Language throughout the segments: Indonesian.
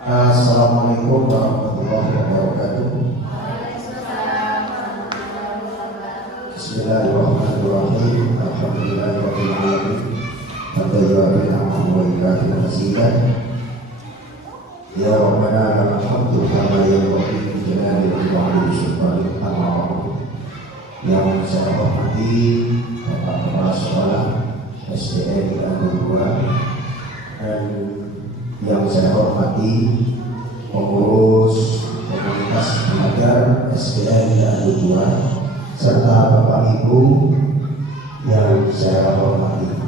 Assalamualaikum warahmatullahi wabarakatuh. Bismillahirrahmanirrahim. Alhamdulillahirabbil alamin. Alhamdulillahirabbil alamin wa bihamdihi. Ya Rabbana alhamdu kama yanbaghi li jalali wajhika subhanahu wa ta'ala. Yang saya hormati Bapak Kepala Sekolah SDN Al-2 dan yang saya hormati pengurus komunitas pengajar SDN Al-2 serta Bapak Ibu yang saya hormati.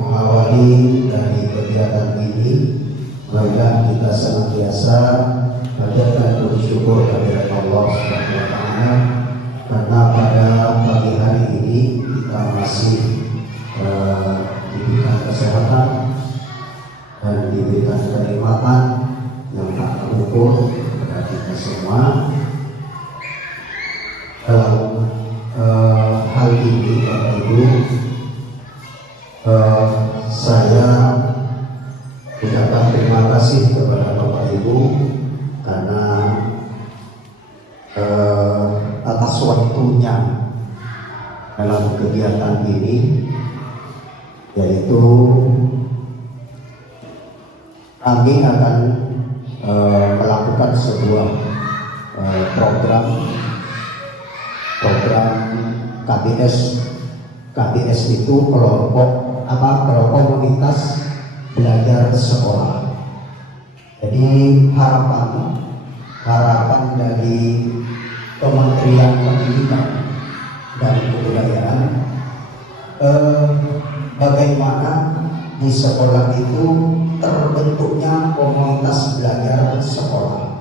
Mengawali dari kegiatan ini, marilah kita senantiasa panjatkan bersyukur kepada Allah Subhanahu wa Ta'ala karena pada pagi hari ini kita masih diberikan kesehatan dan diberikan kenikmatan yang tak terukur kepada kita semua. Dalam hal ini Bapak Ibu, saya ucapkan terima kasih kepada Bapak Ibu karena atas waktunya dalam kegiatan ini, yaitu kami akan melakukan sebuah program KBS. KBS itu kelompok komunitas belajar sekolah. Jadi harapan dari Kementerian Pendidikan dan Kebudayaan, bagaimana di sekolah itu terbentuknya komunitas belajar sekolah.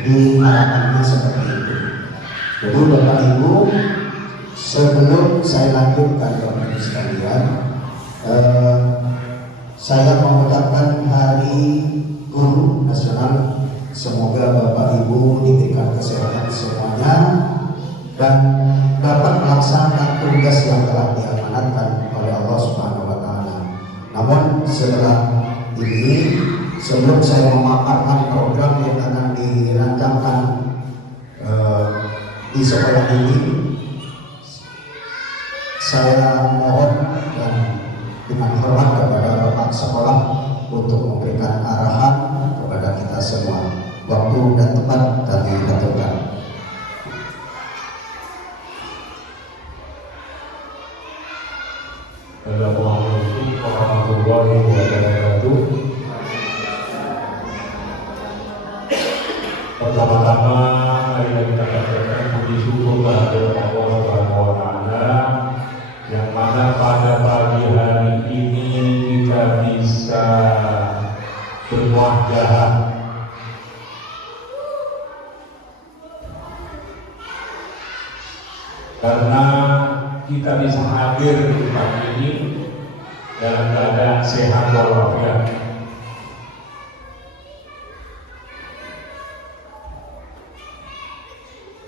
Jadi harapannya seperti itu. Jadi Bapak Ibu, sebelum saya lanjutkan Bapak Ibu sekalian, saya mengucapkan Hari Guru Nasional. Semoga Bapak Ibu diberikan kesehatan semuanya dan dapat melaksanakan tugas yang telah diamanatkan oleh Allah Subhanahu wa Ta'ala. Namun setelah ini, sebelum saya memaparkan program yang akan dirancangkan di sekolah ini, saya mohon dan dengan hormat kepada Bapak Sekolah untuk memberikan arahan kepada kita semua. Waktu dan tempat kami tentukan. Assalamualaikum warahmatullahi wabarakatuh. Pertama-tama marilah kita katakan puji syukur kehadirat Allah Subhanahu wa Ta'ala yang mana pada pagi hari ini kita bisa bermuajaah karena kita bisa hadir di pagi ini dalam keadaan sehat walafiat.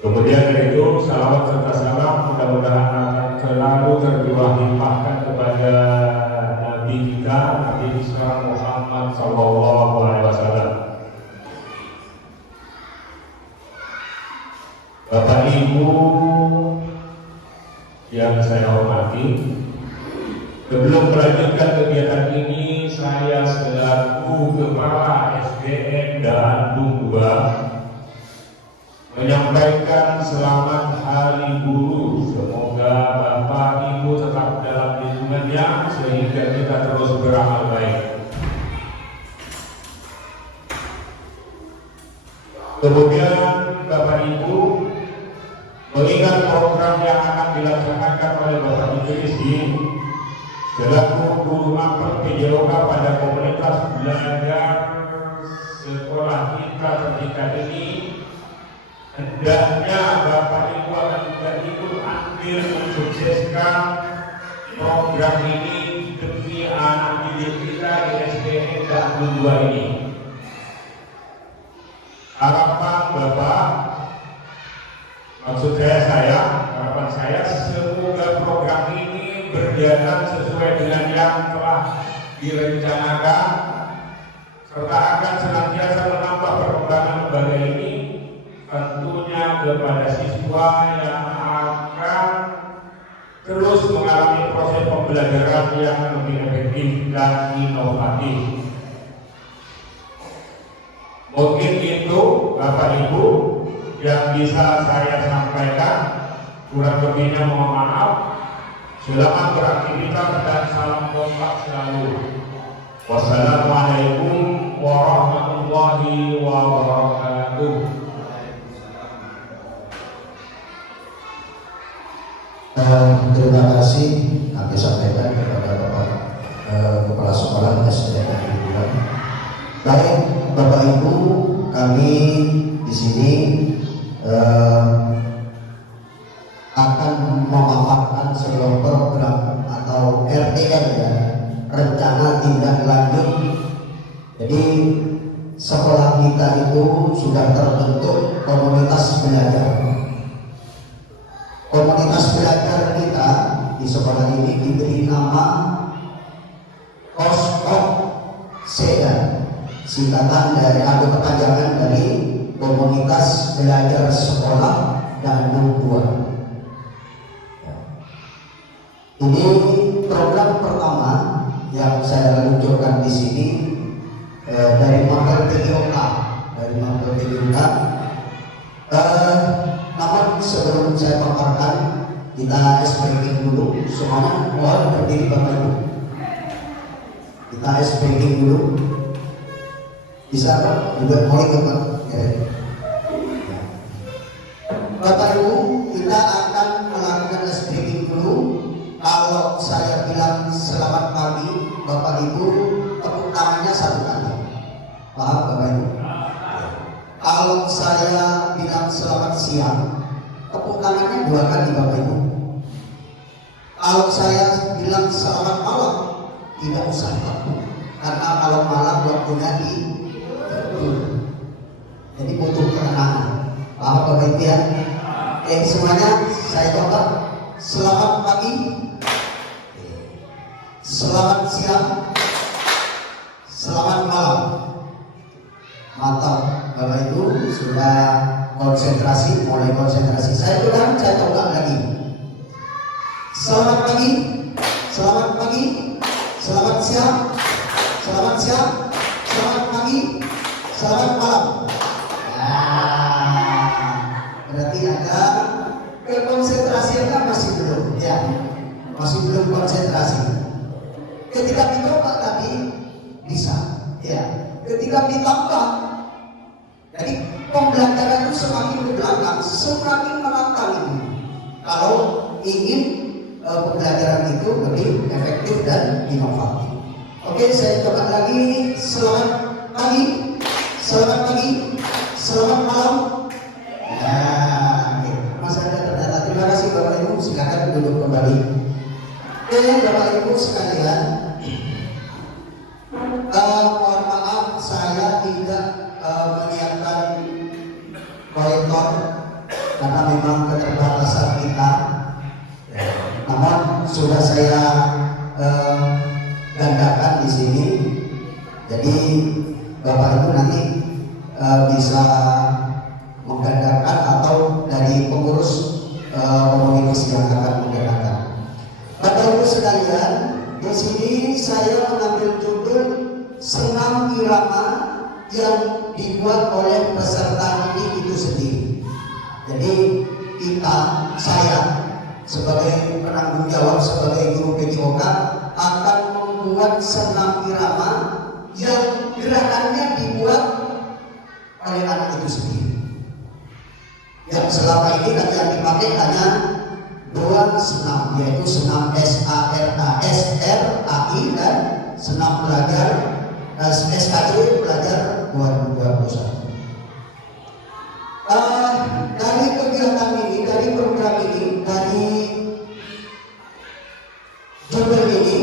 Kemudian dari itu, salawat serta salam mudah-mudahan akan selalu tercurah limpahkan kepada Nabi kita, Nabi besar Muhammad Sallallahu Alaihi Wasallam. Bapak Ibu yang saya hormati, sebelum melanjutkan kegiatan ini, saya selaku Kepala SDN Bandung 2 menyampaikan selamat Hari Guru. Semoga Bapak Ibu tetap dalam lindungannya sehingga kita terus beramal baik. Kemudian Bapak Ibu, mengingat program yang akan dilaksanakan oleh Bapak Idris selaku guru mampir PJOK pada komunitas belajar sekolah kita ketika ini, hendaknya Bapak Ibu akan juga ikut andil mensukseskan program ini demi anak didik kita di SDN Al-2 ini. Harapan Bapak, maksud harapan saya semoga program ini berjalan sesuai dengan yang telah direncanakan serta akan senantiasa menambah perkembangan lembaga ini, tentunya kepada siswa yang akan terus mengalami proses pembelajaran yang lebih efektif dan inovatif. Mungkin itu Bapak Ibu yang bisa saya sampaikan, kurang lebihnya mohon maaf. Selamat beraktivitas dan salam kompak selalu. Wassalamualaikum warahmatullahi wabarakatuh. Terima kasih kami sampaikan kepada Bapak Kepala Sekolah SD Negeri 2. Baik Bapak Ibu, kami di sini akan memaparkan sebuah program atau RTL, ya, rencana tindak lanjut. Jadi sekolah kita itu sudah terbentuk komunitas belajar. Komunitas belajar kita di sekolah ini diberi nama KOSKOP SEDA, singkatan dari atau kepanjangan dari Komunitas Belajar Sekolah Danau 2. Ini program pertama yang saya luncurkan di sini dari Mapel PGOK, namun sebelum saya paparkan, kita SPG dulu. Semuanya mohon berdiri Bapak Ibu. Kita SPG dulu. Bisa juga mulai Bapak. Bapak Ibu, kita akan melakukan SPG dulu. Kalau saya bilang selamat pagi, Bapak Ibu tepuk tangannya satu kali. Paham Bapak Ibu? Kalau saya bilang selamat siang, tepuk tangannya 2 kali Bapak Ibu. Kalau saya bilang selamat malam, tidak usah tepuk, karena kalau malam waktunya jadi butuh ketenangan. Paham Bapak Ibu ya? Semuanya saya coba. Selamat pagi, selamat siang, selamat malam. Mantap Bapak Ibu, sudah konsentrasi, mulai konsentrasi. Saya ulang, saya coba lagi. Selamat pagi, selamat pagi, selamat siang, selamat siang, selamat pagi, selamat malam. Berarti ada kekonsentrasiannya masih belum, ya, masih belum konsentrasi. Ketika dicoba tadi bisa, ya. Ketika ditambah, jadi pembelajaran itu semakin ke belakang, semakin menantang ini. Kalau ingin pembelajaran itu lebih efektif dan inovatif. Oke, saya coba lagi. Selamat pagi, selamat pagi, selamat malam. Nah, masih ada ternyata. Terima kasih Bapak Ibu, silakan duduk kembali. Oke, Bapak Ibu sekalian, mohon maaf saya tidak menyiapkan proyektor karena memang keterbatasan kita. Namun sudah saya gandakan di sini, jadi Bapak Ibu nanti bisa menggandakan atau dari pengurus komunitas yang akan menggandakan. Bapak Ibu sekalian, di sini saya mengambil judul Senam Irama yang dibuat oleh peserta didik itu sendiri. Jadi saya sebagai penanggung jawab sebagai guru PJOK akan membuat senam irama yang gerakannya dibuat oleh anak itu sendiri. Yang selama ini yang dipakai hanya 2 senam, yaitu senam SARASRAI dan senam belajar SKJ belajar 2021. Dari kegiatan ini, dari program ini, dari judul ini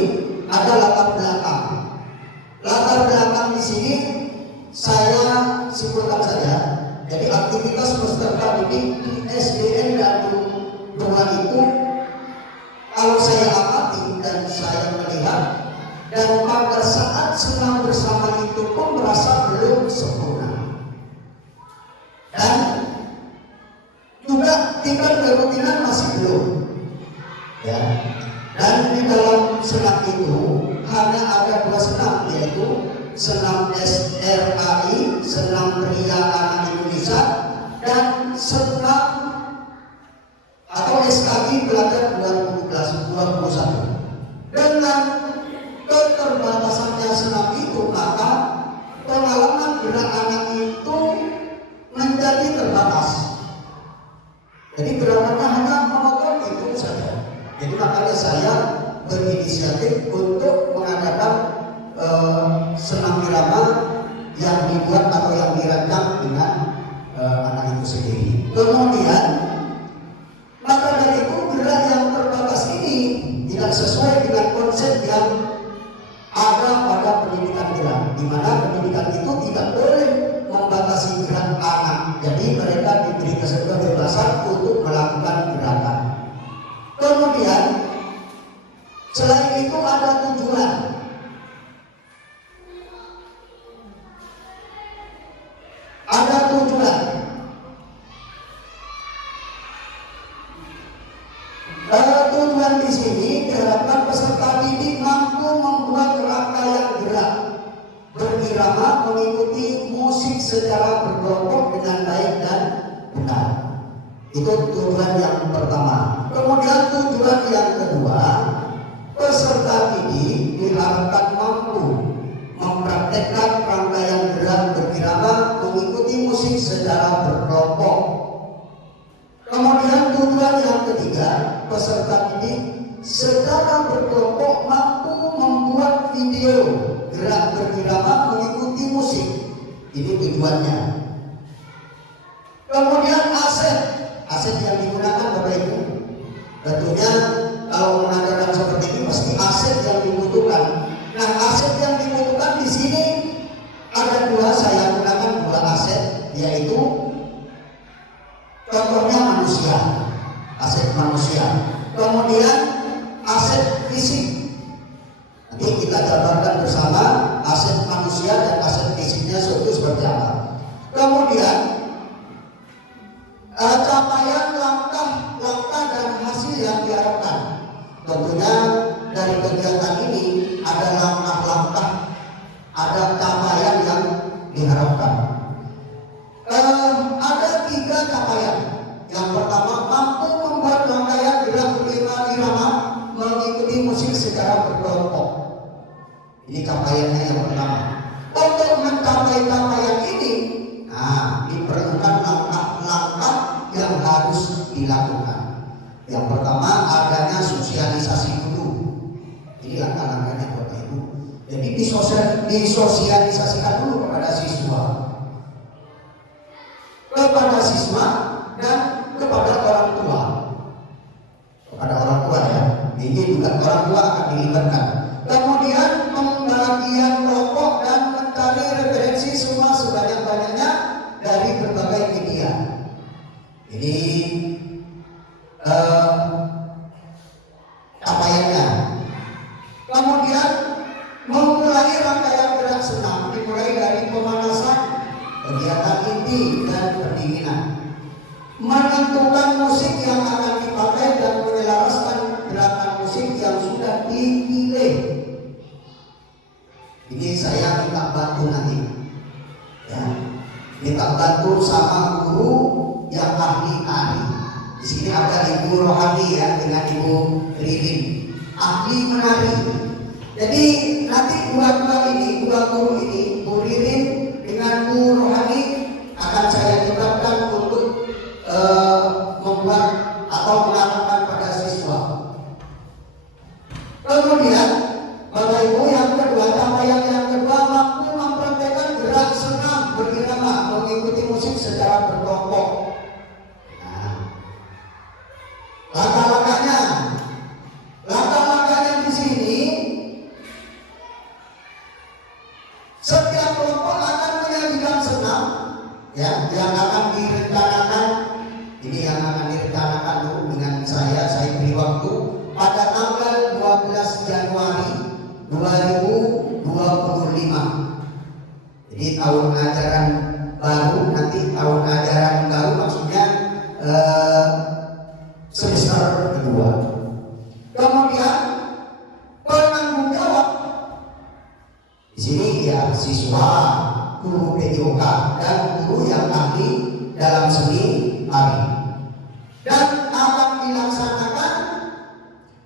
ada latar belakang. Latar belakang di sini saya simpulkan saja. Jadi aktivitas peserta didik di SDN Danau 2 itu, kalau saya amati dan saya melihat dan pada senam bersama itu pun merasa belum sempurna. Dan juga tingkat kerutinan masih belum. Ya. Dan di dalam senam itu hanya ada 2 senam, yaitu senam SRAI, senam pria anak Indonesia, dan senam atau SKI belajar 2021. Dengan keterbatasannya senam itu, maka pengalaman gerak anak itu menjadi terbatas. Jadi gerakannya hanya memotong itu saja. Jadi makanya saya berinisiatif untuk mengadakan senam irama yang dibuat atau yang dirancang dengan anak itu sendiri. Kemudian maka dari itu gerak yang terbatas ini tidak sesuai dengan konsep yang ada pada pendidikan gerak, di mana pendidikan itu tidak boleh membatasi gerak anak. Jadi mereka diberi kebebasan untuk melakukan gerakan. Kemudian selain itu ada tujuan. Ada tujuan. Tujuan di sini diharapkan peserta didik mampu membuat rangkaian gerak berirama mengikuti musik secara berkelompok dengan baik dan benar. Itu tujuan yang pertama. Kemudian tujuan yang kedua, peserta didik diharapkan mampu mempraktekkan rangkaian gerak berirama mengikuti musik secara berkelompok. Kemudian tujuan yang ketiga, peserta didik secara berkelompok mampu membuat video gerak berirama mengikuti musik. Ini tujuannya. Kemudian aset yang digunakan Bapak Ibu. Tentunya kalau mengadakan seperti ini pasti aset yang dibutuhkan. Nah, aset yang dibutuhkan di sini ada 2, saya gunakan 2 aset, yaitu contohnya manusia, aset manusia. Kemudian aset fisik. Nanti kita jabarkan bersama aset manusia dan aset fisiknya itu seperti apa. Kemudian capaian langkah dan hasil yang diharapkan. Tentunya dari kegiatan ini ada langkah-langkah, ada capaian yang diharapkan. Ada 3 capaian. Yang pertama, mampu membuat rangkaian gerak irama mengikuti musik secara berkelompok. Ini capaiannya yang pertama. Untuk mencapai capaian ini, diperlukan langkah-langkah yang harus dilakukan. Yang pertama, adanya sosialisasi dulu. Ini langkah-langkahnya Bapak Ibu. Jadi disosialisasikan dulu kepada siswa, dan kepada orang tua. Kepada orang tua ya. Ini juga orang tua akan dilibatkan. Kemudian pembagian kelompok dan mencari referensi semua sebanyak-banyaknya dari berbagai media. Ini capaiannya. Kemudian memulai rangkaian gerak senam dimulai dari pemanasan, kegiatan inti dan pendinginan. Menentukan musik yang akan dipakai dan menyelaraskan gerakan musik yang sudah dipilih. Ini saya minta bantu nanti. Ya. Minta bantu sama guru yang ahli nari. Di sini ada Ibu Rohani ya dengan Ibu Ririn, ahli menari. Jadi nanti dua guru ini, Bu Ririn dengan Bu Rohani akan saya libatkan untuk membuat atau mengarahkan pada siswa. Kemudian Bapak Ibu yang kedua, capaian yang kedua mampu mempraktekkan gerak senam berirama mengikuti musik secara berkelompok. Langkah-langkahnya di sini, setiap kelompok akan punya bidang senam, ya, yang akan direncanakan. Ini yang akan direncanakan dulu dengan saya beri waktu pada tanggal 12 Januari 2021 Jadi tahun ajaran baru, nanti tahun ajaran baru maksudnya semester kedua. Kemudian penanggung jawab di sini ya siswa, guru PJOK dan guru yang ahli dalam seni tari, dan akan dilaksanakan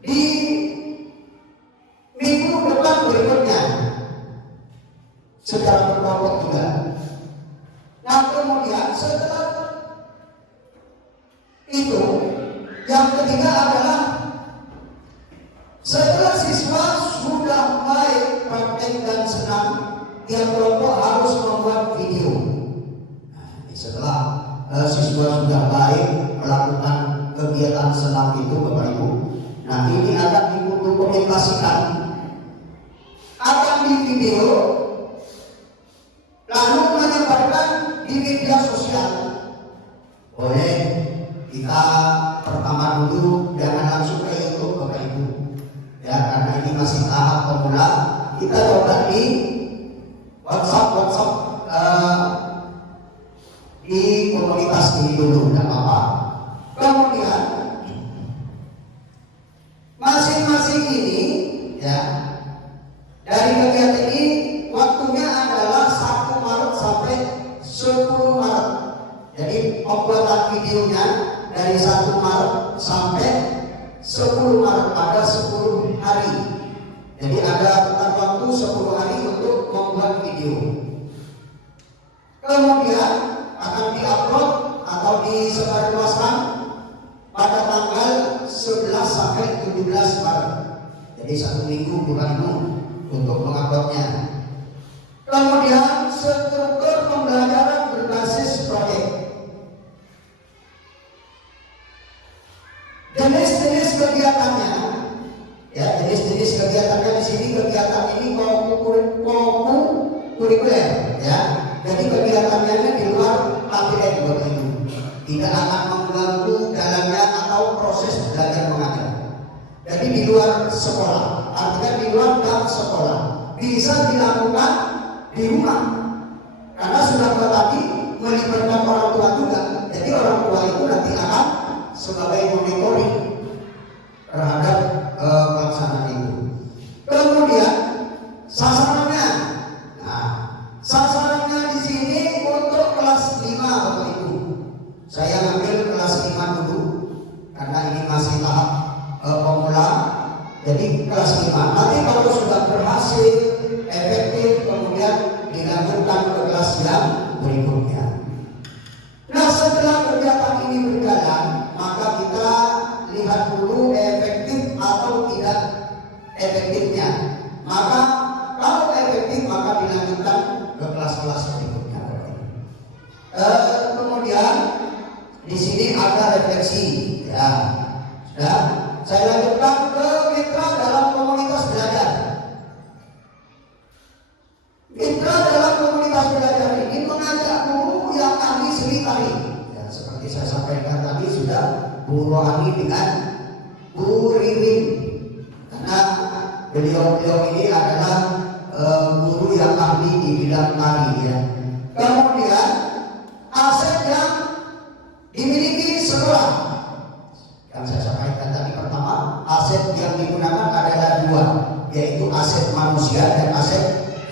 di minggu depan berikutnya secara berkelompok juga. Nah kemudian setelah itu yang ketiga adalah setelah siswa sudah baik praktek dan senang, tiap kelompok harus membuat video. Nah, setelah siswa sudah baik melakukan kegiatan senam itu Bapak Ibu, nah ini akan didokumentasikan, akan di video, lalu menyebarkan di media sosial. Boleh kita pertama dulu jangan langsung ke YouTube Bapak Ibu, ya karena ini masih tahap pemula. Kita coba di WhatsApp di komunitas ini dulu, tidak apa-apa. Kemudian masing-masing ini ya dari kegiatan ini waktunya adalah 1 Maret sampai 10 Maret. Jadi pembuatan videonya dari 1 Maret sampai 10 Maret, ada 10 hari. Jadi ada tentang waktu 10 hari untuk membuat video. Kemudian akan diupload atau disebarluaskan pada tanggal 11 sampai 17 Maret. Jadi 1 minggu bukan untuk menguploadnya. Kemudian struktur pembelajaran berbasis proyek. Jenis-jenis kegiatannya, ya jenis-jenis kegiatannya di sini, kegiatan ini kurikuler, ya. Jadi kegiatannya di luar KBN Bapak Ibu, tidak akan mengganggu jalannya atau proses belajar mengajar. Jadi di luar sekolah, artinya di luar jam sekolah, bisa dilakukan di rumah, karena sudah tadi melibatkan orang tua juga. Jadi orang tua itu nanti akan sebagai monitoring terhadap pelaksanaan itu. Kemudian sasarannya, nah sasarannya di sini untuk kelas 5 Bapak Ibu. Saya ambil kelas 5 dulu karena ini masih tahap pemula. Jadi kelas 5 nanti kalau sudah berhasil efektif kemudian dilanjutkan ke kelas yang berikutnya. Nah setelah kegiatan ini berjalan, maka kita lihat dulu efektif atau tidak efektifnya. Maka kalau efektif maka dilanjutkan ke kelas-kelas berikutnya. Kemudian di sini ada refleksi, ya. Sudah, saya lanjutkan ke mitra dalam komunitas belajar. Mitra dalam komunitas belajar ini mengajak guru yang ahli seni tari. Ya, seperti saya sampaikan tadi sudah Bu Rohani dengan Bu Ririn, karena beliau ini adalah guru yang ahli di bidang tari, ya. Kemudian aset yang dimiliki sekolah, yang saya sampaikan tadi pertama, aset yang digunakan adalah 2, yaitu aset manusia dan aset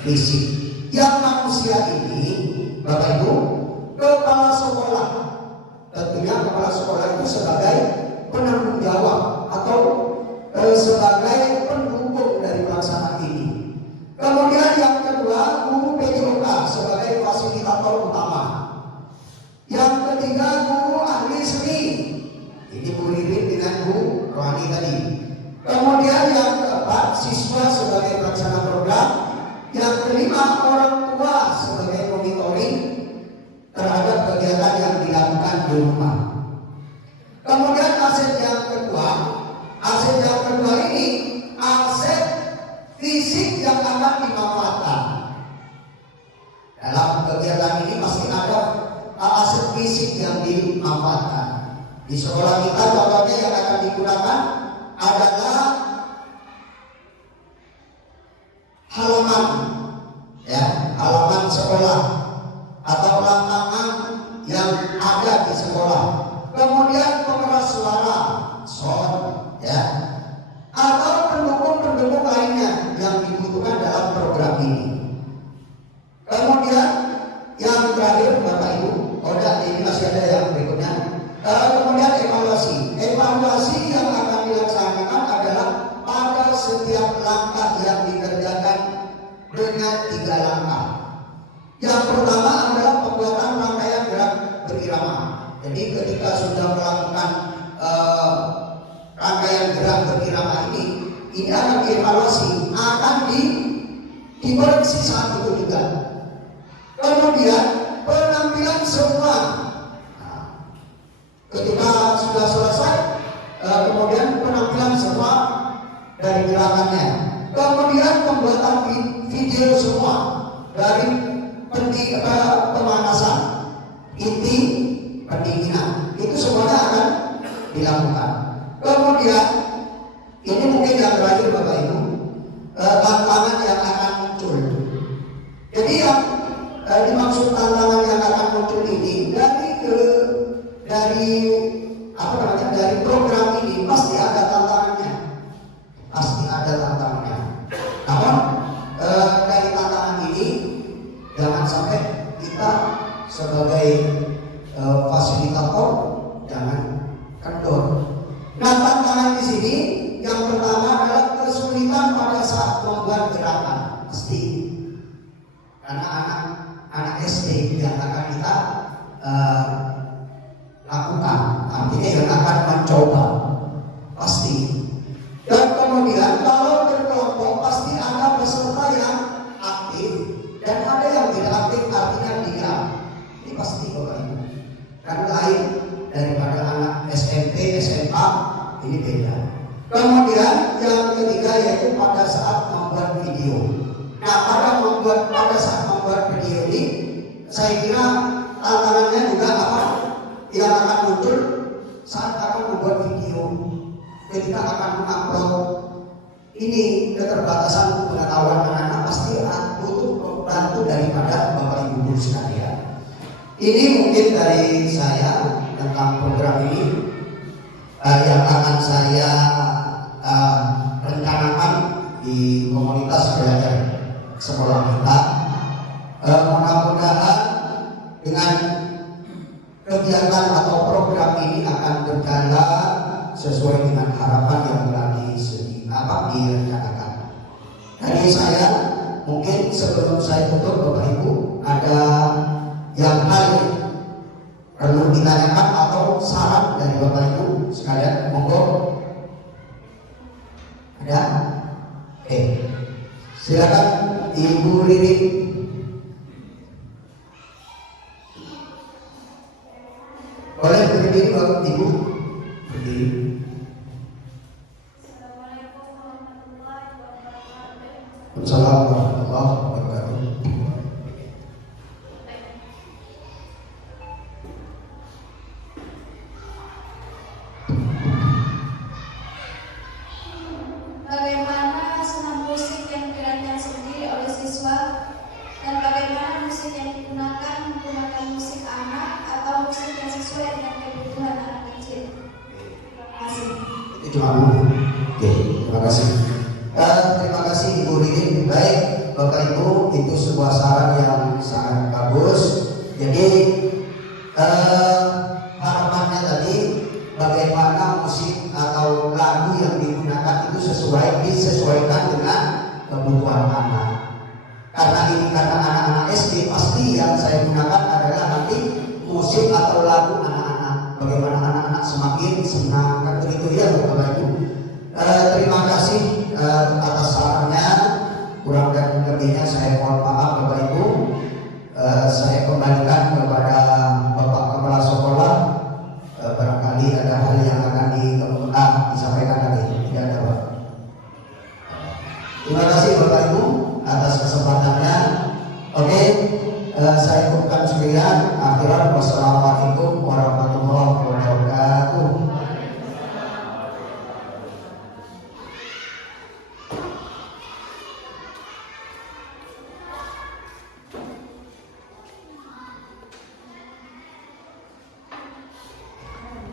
fisik. Yang manusia ini Bapak Ibu, kepala sekolah. Tentunya kepala sekolah itu sebagai penanggung jawab atau sebagai pendukung dari pelaksanaan ini. Kemudian yang kedua, guru PJOK sebagai fasilitator utama. Yang ketiga, guru ahli seni. Ini Bu Ririn dengan Bu Rohani tadi. Kemudian yang keempat, siswa sebagai pelaksana program. Yang kelima, orang tua sebagai monitoring terhadap kegiatan yang dilakukan di rumah. Kemudian aset yang kedua ini aset fisik yang akan dimanfaatkan. Dalam kegiatan ini pasti ada aset fisik yang dimanfaatkan. Di sekolah kita contohnya yang akan digunakan adalah halaman, ya, halaman sekolah atau lapangan yang ada di sekolah. Kemudian pengeras suara, sound, ya, atau pendukung-pendukung lainnya yang dibutuhkan dalam program ini. Kemudian yang terakhir Bapak Ibu, ini masih ada yang berikutnya. Kemudian evaluasi yang akan dilaksanakan adalah pada setiap langkah yang dikerjakan dengan 3 langkah. Yang pertama adalah pembuatan rangkaian gerak berirama. Jadi ketika sudah melakukan rangkaian gerak berirama ini akan dievaluasi, akan dikoreksi saat itu juga. Kemudian penampilan semua. Ketika sudah selesai, kemudian penampilan semua dari gerakannya. Kemudian pembuatan video semua dari pemanasan, inti, pendinginan. Itu semuanya akan dilakukan. Kemudian ini mungkin yang terakhir Bapak Ibu, tantangan yang akan muncul. Jadi yang dimaksud tantangan yang akan muncul ini dari program ini pasti ada tantangannya, Namun dari tantangan ini jangan sampai kita sebagai fasilitator jangan kendor. Nah, tantangan di sini yang pertama adalah kesulitan pada saat membuat gerakan, pasti karena anak SD yang akan kita lakukan, artinya yang akan mencoba pasti. Dan kemudian kalau berkelompok pasti ada peserta yang aktif dan ada yang tidak aktif, artinya diam. Ini pasti Bapak Ibu. Kan lain daripada anak SMP, SMA, ini beda. Kemudian yang ketiga yaitu pada saat membuat video. Nah, pada saat membuat video ini, saya kira tantangannya juga apa yang akan muncul saat akan membuat video. Ketika akan mengupload, ini keterbatasan pengetahuan anak-anak pasti butuh bantu daripada Bapak Ibu guru sekalian. Ini mungkin dari saya tentang program ini yang akan saya rencanakan di komunitas belajar sekolah kita. Mudah-mudahan dengan kegiatan atau program ini akan berjalan sesuai dengan harapan yang telah direncanakan. Jadi saya mungkin sebelum saya tutup Bapak Ibu, ada yang perlu ditanyakan atau saran dari Bapak Ibu sekalian, monggo. Ada? Oke. Silakan Ibu Riri. Boleh berdiri Bapak Ibu? Berdiri. Assalamualaikum warahmatullahi wabarakatuh. Bagaimana senam musik yang dirancang sendiri oleh siswa dan bagaimana musik yang digunakan menggunakan musik anak atau musik yang sesuai dengan kebutuhan anak kecil. Terima kasih. Itu cuma dulu. Oke, terima kasih. Terima kasih Ibu Rini. Baik Bapak Ibu, itu sebuah saran yang sangat bagus. Jadi harapannya tadi bagaimana musik atau lagu yang digunakan itu disesuaikan dengan kebutuhan anak. Karena anak-anak SD pasti yang saya gunakan adalah nanti musik atau lagu anak-anak. Bagaimana anak-anak semakin senang, kan begitu ya Bapak Ibu. Terima kasih atas sarannya. Kurang dan lebihnya saya mohon maaf Bapak Ibu. Saya kembalikan kepada Bapak Kepala Sekolah. Barangkali ada hal yang akan disampaikan lagi. Tidak ada Pak. Terima kasih Bapak Ibu atas kesempatannya. Oke, saya ucapkan sekian. Akhiran wassalamualaikum warahmatullahi wabarakatuh.